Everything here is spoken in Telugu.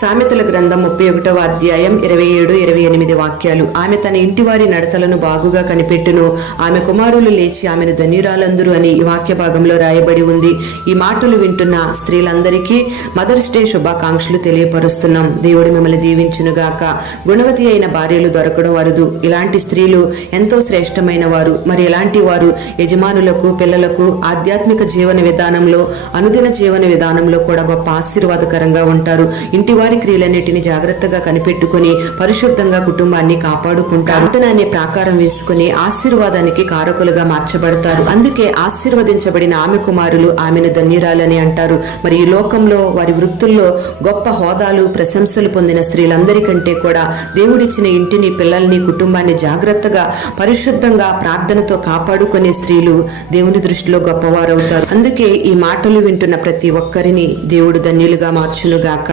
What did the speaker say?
సామెతల గ్రంథం 31వ అధ్యాయం 27-28 వాక్యాలు. ఆమె తన ఇంటివారి నడతలను బాగుగా కనిపెట్టును, ఆమె కుమారులు లేచి ఆమెను ధన్యురాలందురు అని ఈ వాక్య భాగంలో రాయబడి ఉంది. ఈ మాటలు వింటున్న స్త్రీలందరికీ మదర్స్ డే శుభాకాంక్షలు తెలియపరుస్తున్నాం. దేవుడు మిమ్మల్ని దీవించునుగాక. గుణవతి అయిన భార్యలు దొరకడం అరుదు. ఇలాంటి స్త్రీలు ఎంతో శ్రేష్టమైన వారు. మరి ఎలాంటి వారు యజమానులకు, పిల్లలకు ఆధ్యాత్మిక జీవన విధానంలో, అనుదిన జీవన విధానంలో కూడా గొప్ప ఆశీర్వాదకరంగా ఉంటారు. ఇంటి వారి క్రియలన్నిటిని జాగ్రత్తగా కనిపెట్టుకుని పరిశుద్ధంగా కుటుంబాన్ని కాపాడుకుంటారు. ప్రార్థన అనే ప్రాకారం వేసుకుని ఆశీర్వాదానికి కారకులుగా మార్చబడతారు. అందుకే ఆశీర్వదించబడిన ఆమె కుమారులు ఆమెను ధన్యురాలని అంటారు. మరి ఈ లోకంలో వారి వృత్తుల్లో గొప్ప హోదాలు, ప్రశంసలు పొందిన స్త్రీలందరికంటే కూడా దేవుడిచ్చిన ఇంటిని, పిల్లల్ని, కుటుంబాన్ని జాగ్రత్తగా పరిశుద్ధంగా ప్రార్థనతో కాపాడుకునే స్త్రీలు దేవుని దృష్టిలో గొప్పవారవుతారు. అందుకే ఈ మాటలు వింటున్న ప్రతి ఒక్కరిని దేవుడు ధన్యులుగా మార్చునుగాక.